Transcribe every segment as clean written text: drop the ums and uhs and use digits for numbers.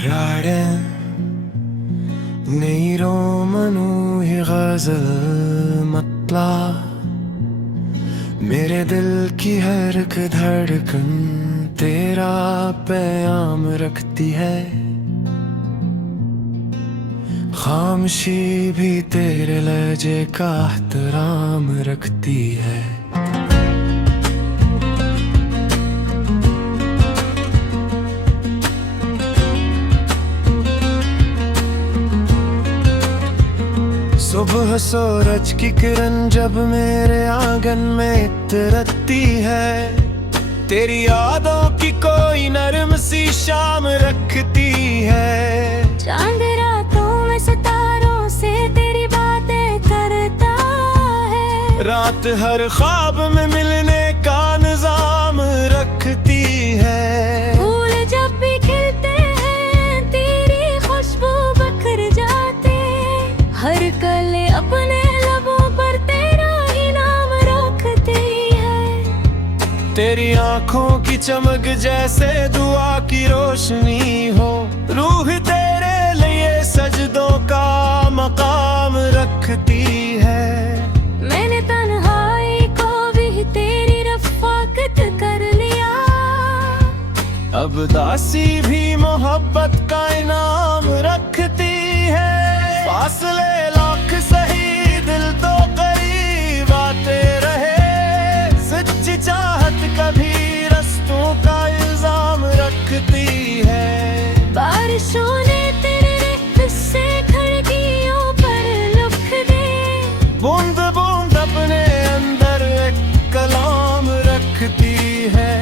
Raden नई रोमनू ही गजल मतला मेरे दिल की हर एक धड़कन तेरा पैगाम रखती है। खामोशी भी तेरे लहजे का एहतराम रखती है। सुबह सूरज की किरण जब मेरे आंगन में इतरती है, तेरी यादों की कोई नरम सी शाम रखती है। चांद रातों में सितारों से तेरी बातें करता है, रात हर ख्वाब में मिलने का निजाम रखती है। फूल जब भी खिलते हैं तेरी खुशबू बखर जाते, हर कली अपने लबों पर तेरा ही नाम रखती है। तेरी आंखों की चमक जैसे दुआ की रोशनी हो, रूह तेरे लिए सजदों का मकाम रखती है। मैंने तन्हाई को भी तेरी रफ़ाकत कर लिया, अब दासी भी मोहब्बत का इनाम रखती है। फासले लाख सही दिल तो करीब आते रहे, सच्ची चाहत कभी रस्तों का इल्जाम रखती है। बारिशों ने तेरे रेत से खिड़कियों पर लिख दे, बूंद बूंद अपने अंदर एक कलाम रखती है।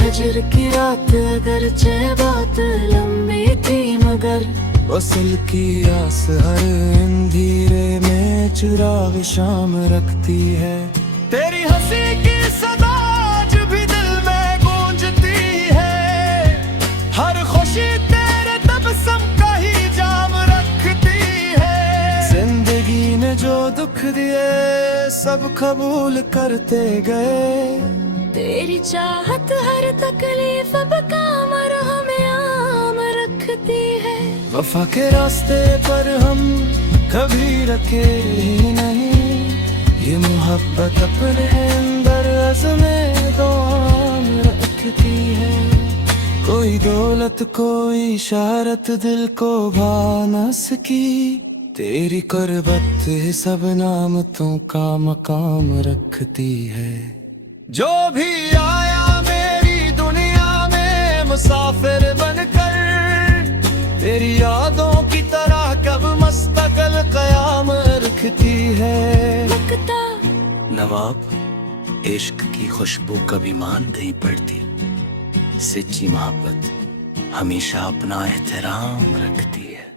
हजर की रात अगरचे बात लंबी थी मगर वसल की आस हर अंधेरे में चुराग शाम रखती है। तेरी हंसी की सदा आज भी दिल में गूंजती है, हर खुशी तेरे तबस्सुम का ही जाम रखती है। जिंदगी ने जो दुख दिए सब कबूल करते गए, तेरी चाहत हर तकलीफ बकाम हमें आम रखती है। वफा के रास्ते पर हम कभी रखे ही नहीं, ये मोहब्बत अपने अंदर अज़्मे दो आम रखती है। कोई दौलत कोई इशारत दिल को भा न सकी, तेरी कुर्बत सब नामतों का मकाम रखती है। जो भी आया मेरी दुनिया में मुसाफिर बनकर, तेरी यादों की तरह कब मुस्तकिल कयाम रखती है। नवाब इश्क की खुशबू कभी मान नहीं पड़ती, सच्ची मोहब्बत हमेशा अपना एहतराम रखती है।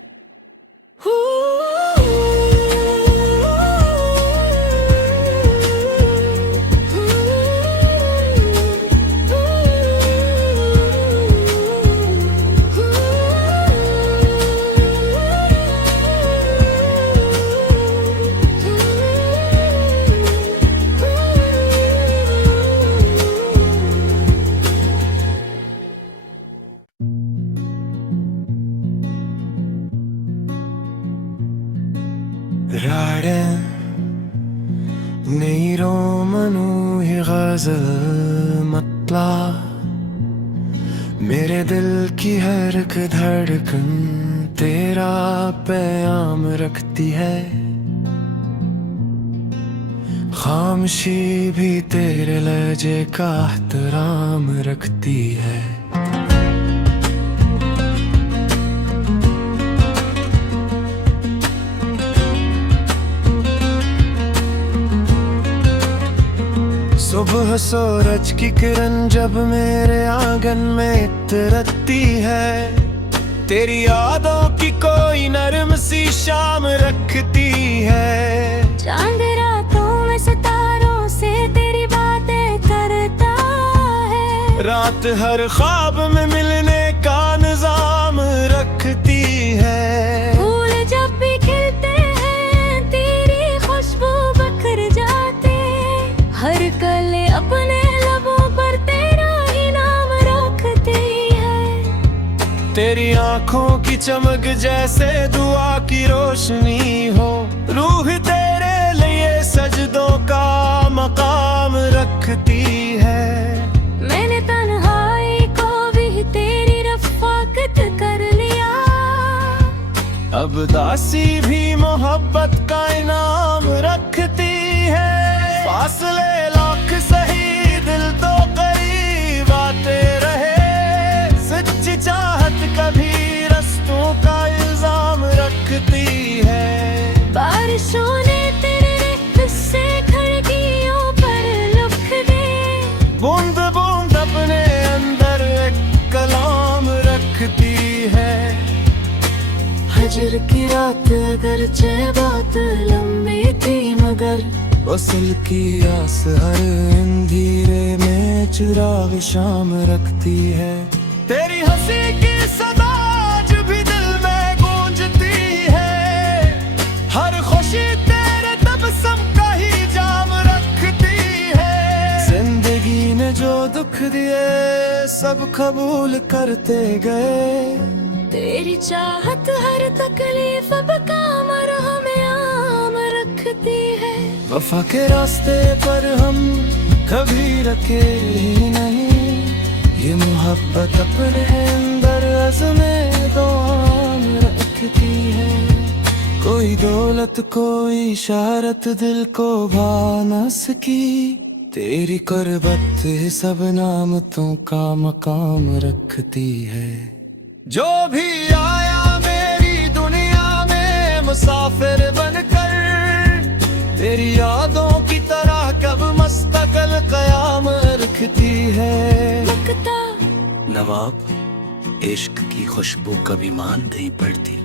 राडें नई रोमनू ही गजल मतला मेरे दिल की हर एक धड़कन तेरा पैगाम रखती है। खामोशी भी तेरे लहजे का एहतराम रखती है। सुबह सूरज की किरण जब मेरे आंगन में इतरती है, तेरी यादों की कोई नरम सी शाम रखती है। चांद रातों में सितारों से तेरी बातें करता है, रात हर ख्वाब में मिलने का निजाम रखती है। फूल जब भी खिलते हैं तेरी खुशबू बखर जाते, हर कली अपने लबों पर तेरा ही नाम रखती है। तेरी आंखों की चमक जैसे दुआ की रोशनी हो। रूह तेरे लिए सजदों का मकाम रखती है। मैंने तन्हाई को भी तेरी रफ़ाकत कर लिया। अब दासी भी मोहब्बत का इनाम रखती है। फासले लाख सही दिल तो करीब आते रहे। सच्ची चाहत कभी रस्तों का इल्जाम रखती है। बारिशों ने तेरे रिश्ते से खिड़कियों पर लिख दे। बूंद बूंद अपने अंदर एक कलाम रखती है। हजर की रात अगरचे बात लंबी थी मगर वसल की आस हर अंधेरे में चिराग शाम रखती है। तेरी हंसी की सदा आज भी दिल में गूंजती है। हर खुशी तेरे तबस्सुम का ही जाम रखती है। जिंदगी ने जो दुख दिए सब कबूल करते गए। तेरी चाहत हर तकलीफ अब काम हमें आम रखती है। वफा के रास्ते पर हम कभी रखे ही नहीं। ये मोहब्बत अपने अंदर अज़्मे दो आम रखती है। कोई दौलत कोई इशारत दिल को भा न सकी। तेरी कुर्बत सब नामतों का मकाम रखती है। जो भी आया मेरी दुनिया में मुसाफिर बनकर, तेरी यादों की तरह कब मस्तकल कयाम रखती है। मकता नवाब, इश्क की खुशबू कभी मान नहीं पड़ती।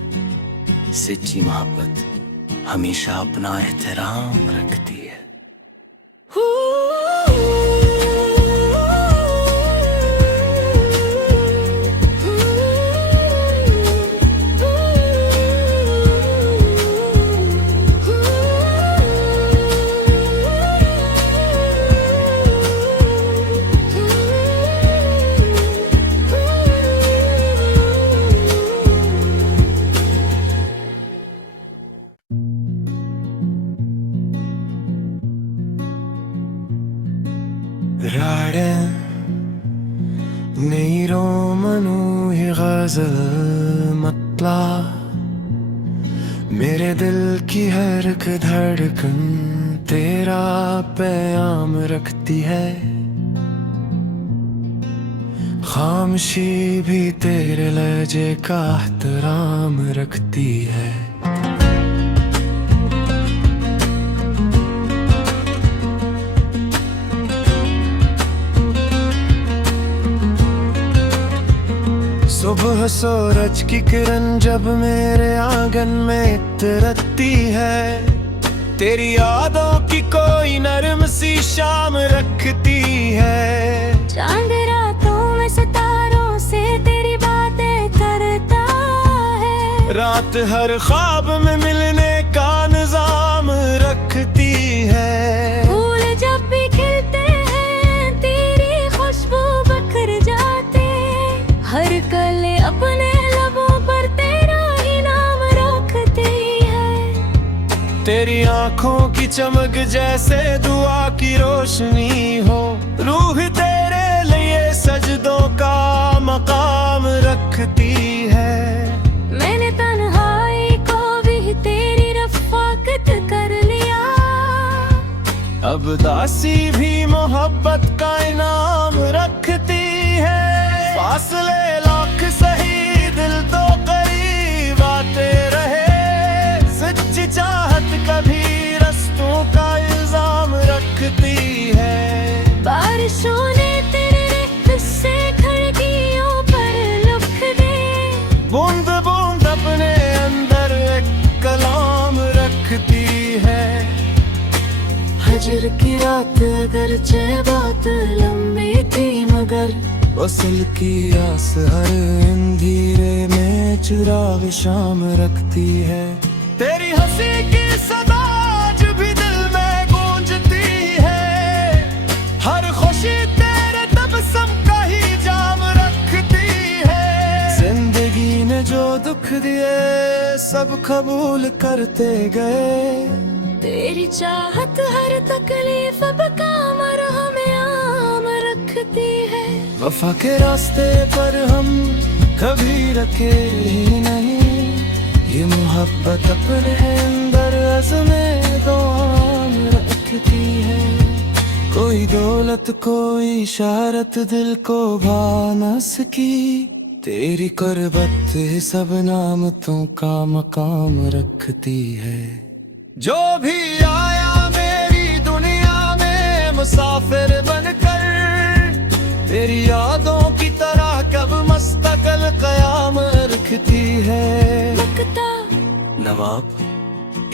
सच्ची मोहब्बत हमेशा अपना एहतराम रखती है। Raren Nei romanu hi ghazal matla। मेरे दिल की हर एक धड़कन तेरा पैगाम रखती है। खामोशी भी तेरे लहजे का एहतराम रखती है। सुबह सूरज की किरण जब मेरे आंगन में इतरती है। तेरी यादों की कोई नरम सी शाम रखती है। चांद रातों में सितारों से तेरी बातें करता है। रात हर ख्वाब में मिलने का निजाम रखती है। फूल जब भी खिलते हैं तेरी खुशबू बखर जाते। हर कले अपने लबों पर तेरा ही नाम रखती है। तेरी आंखों की चमक जैसे दुआ की रोशनी हो। रूह तेरे लिए सजदों का मकाम रखती है। मैंने तन्हाई को भी तेरी रफ़ाकत कर लिया। अब दासी भी मोहब्बत का इनाम रखती है। फासले लाख सही दिल तो करीब आते रहे। सच्ची चाहत कभी रस्तों का इल्जाम रखती है। बारिशों ने तेरे रिश्ते से खिड़कियों पर लिख दे। बूंद बूंद अपने अंदर एक कलाम रखती है। हजर की रात अगरचे बात लंबी थी मगर वसल की आस हर अंधेरे में चिराग शाम रखती है। तेरी हंसी की सदा आज भी दिल में गूंजती है। हर खुशी तेरे तबस्सुम का ही जाम रखती है। जिंदगी दिए सब कबूल करते गए। तेरी चाहत हर तकलीफ अब काम और हमें आम रखती है। वफा के रास्ते पर हम कभी रखे ही नहीं, ये मोहब्बत अपने अंदर अज़्मे दो आम रखती है। कोई दौलत कोई शहरत दिल को भा न सकी, तेरी कुर्बत सब नामतों का मकाम रखती है। जो भी आया मेरी दुनिया में मुसाफिर बनकर, तेरी यादों की तरह कब मुस्तकिल क़याम रखती है। नवाब,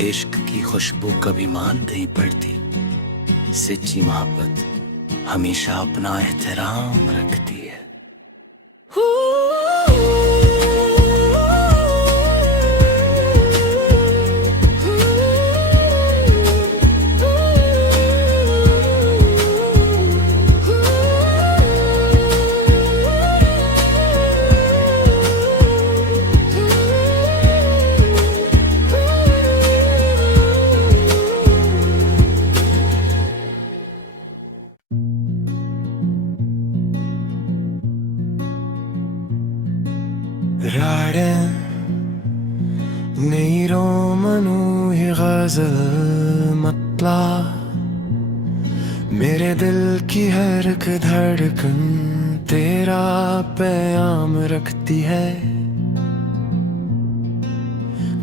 इश्क की खुशबू कभी मान नहीं पड़ती, सच्ची मोहब्बत हमेशा अपना एहतराम रखती है। Raren Nei romanu hi ghazal matla, मेरे दिल की हर एक धड़कन तेरा पैगाम रखती है।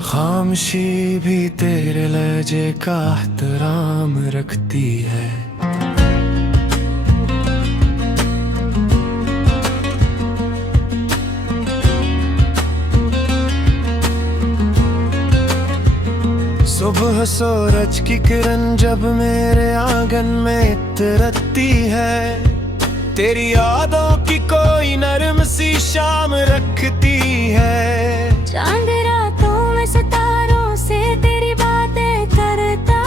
खामोशी भी तेरे लहजे का एहतराम रखती है। सुबह सूरज की किरण जब मेरे आंगन में उतरती है, तेरी यादों की कोई नरम सी शाम रखती है। चांद रातों में सितारों से तेरी बातें करता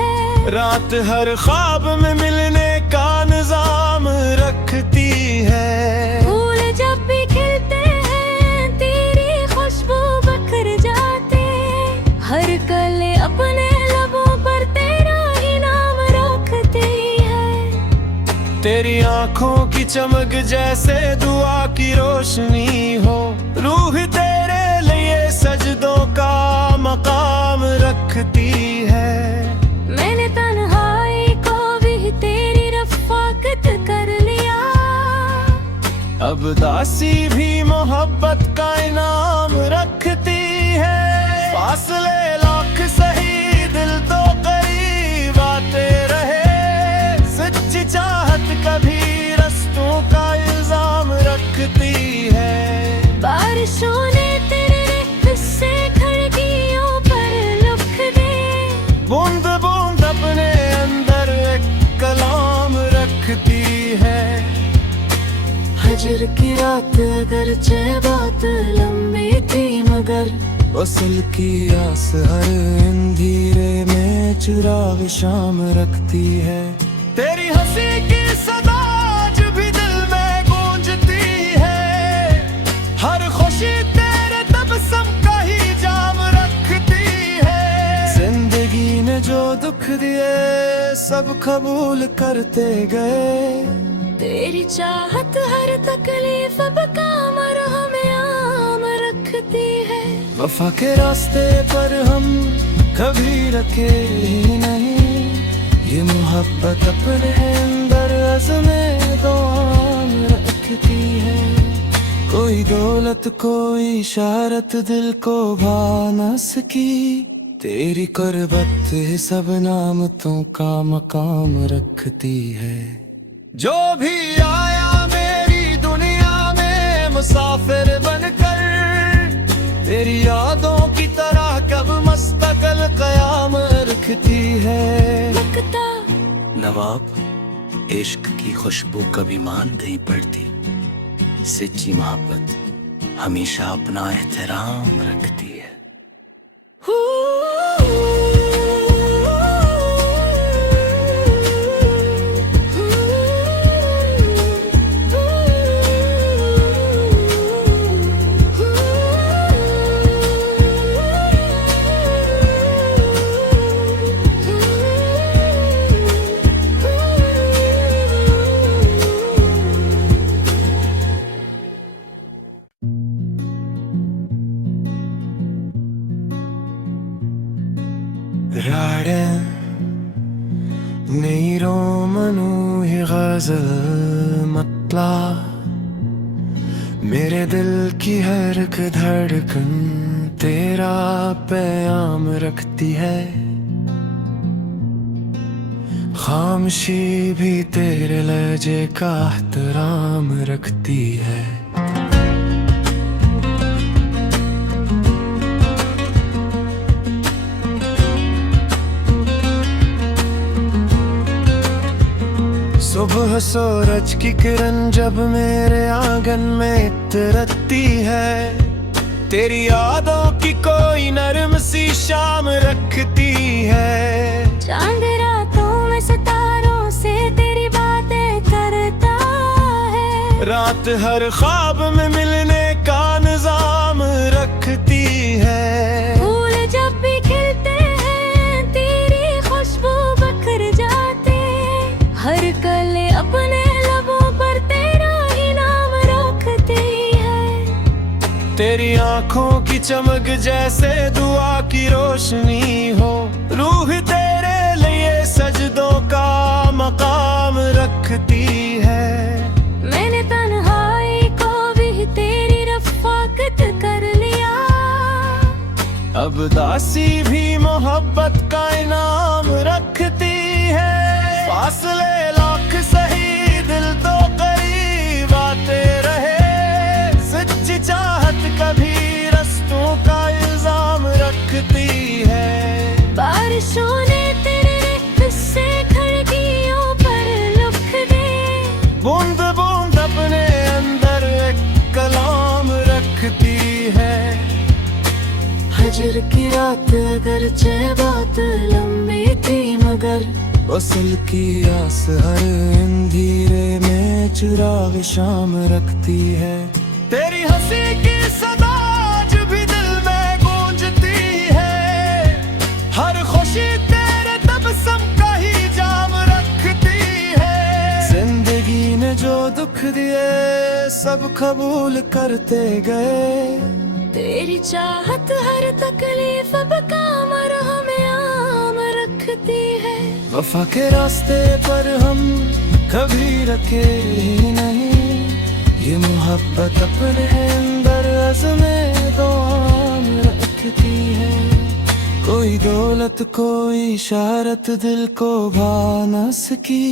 है, रात हर ख्वाब में मिलने का निजाम रखती है। फूल जब भी खिलते हैं तेरी खुशबू बखर जाते, हर कली अपने लबों पर तेरा ही नाम रखती है। तेरी आंखों की चमक जैसे दुआ की रोशनी हो, रूह तेरे लिए सजदों का मकाम रखती है। मैंने तन्हाई को भी तेरी रफ़ाकत कर लिया, अब दासी भी मोहब्बत का इनाम रखती है। फासले लाख सही दिल तो करीब आते रहे, सच्ची चाहत कभी रस्तों का इल्जाम रखती है। बारिशों ने तेरे किस्से खिड़कियों पर लिख दे, बूंद बूंद अपने अंदर एक कलाम रखती है। हजर की रात अगरचे बात लंबी थी, मगर वसल की आस हर अंधेरे में चुराग शाम रखती है। तेरी हंसी की सदा आज भी दिल में गूंजती है, हर खुशी तेरे तबस्सुम का ही जाम रखती है। जिंदगी ने जो दुख दिए सब कबूल करते गए, तेरी चाहत हर तकलीफ अब काम और हमें आम रखती है। वफा के रास्ते पर हम कभी रखे ही नहीं, ये मोहब्बत अपने अंदर अज़्मे दो आम रखती है। कोई दौलत कोई शहरत दिल को भा न सकी, तेरी कुर्बत सब नामतों का मकाम रखती है। जो भी आया मेरी दुनिया में मुसाफिर बनकर, तेरी यादों की तरह कब मुस्तकिल क़याम रखती है। नवाब, इश्क की खुशबू कभी मान नहीं पड़ती, सच्ची मोहब्बत हमेशा अपना एहतराम रखती है। बनूं ये गजल मतला, मेरे दिल की हर एक धड़कन तेरा पैगाम रखती है। खामोशी भी तेरे लहजे का एहतराम रखती है। सुबह सूरज की किरण जब मेरे आंगन में इतरती है, तेरी यादों की कोई नरम सी शाम रखती है। चांद रातों में सितारों से तेरी बातें करता है, रात हर ख्वाब में मिलने का निजाम रखती है। फूल जब भी खिलते हैं तेरी खुशबू बखर जाते, हर कली अपने लबों पर तेरा ही नाम रखती है। तेरी आंखों की चमक जैसे दुआ की रोशनी हो, रूह तेरे लिए सजदों का मकाम रखती है। मैंने तन्हाई को भी तेरी रफ़ाकत कर लिया, अब दासी भी मोहब्बत का इनाम रखती है। फासले लाख सही दिल तो करीब आते रहे, सच्ची चाहत कभी रस्तों का इल्जाम रखती है। बारिशों ने तेरे किस्से खिड़कियों पर लिख दे, बूंद बूंद अपने अंदर एक कलाम रखती है। हजर की रात अगरचे बात लंबी थी मगर वसल की आस हर अंधेरे में चिराग शाम रखती है। तेरी हंसी की सदा आज भी दिल में गूंजती है, हर खुशी तेरे तबस्सुम का ही जाम रखती है। जिंदगी ने जो दुख दिए सब कबूल करते गए, तेरी चाहत हर तकलीफ बकाम हमें आम रखती है। वफा के रास्ते पर हम कभी रखे ही नहीं, ये मोहब्बत अपने अंदर अज़्मे दो आम रखती है। कोई दौलत कोई इशारत दिल को भा न सकी,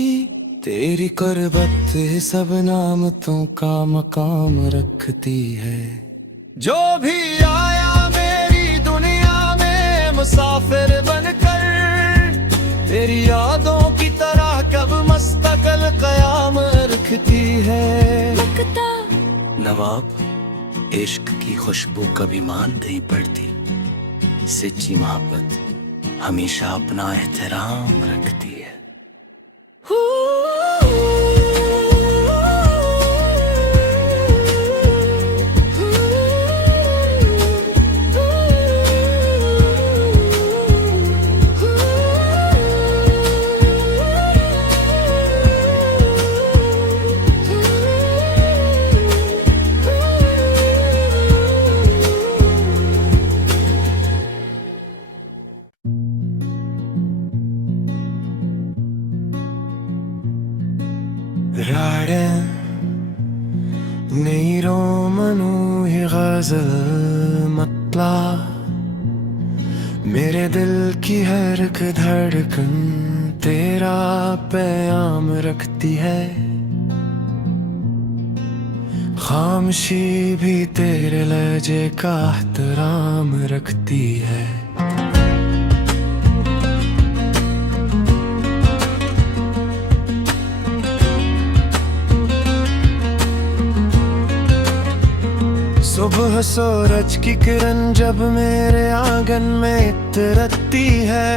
तेरी कुर्बत सब नामतों का मकाम रखती है। जो भी आया मेरी दुनिया में मुसाफिर बनकर, तेरी यादों की तरह कब मुस्तकिल कयाम रखती है। मुक्ता नवाब इश्क की खुशबू कभी मान नहीं पड़ती, सच्ची मोहब्बत हमेशा अपना एहतराम रखती है। Raren नीरोमनु ये गजल मतला, मेरे दिल की हर एक धड़कन तेरा पैगाम रखती है। खामोशी भी तेरे लहजे का एहतराम रखती है। सुबह सूरज की किरण जब मेरे आंगन में इतरती है,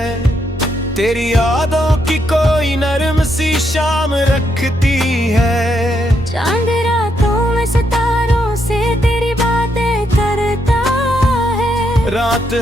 तेरी यादों की कोई नरम सी शाम रखती है। चांद रातों में सितारों से तेरी बातें करता है, रात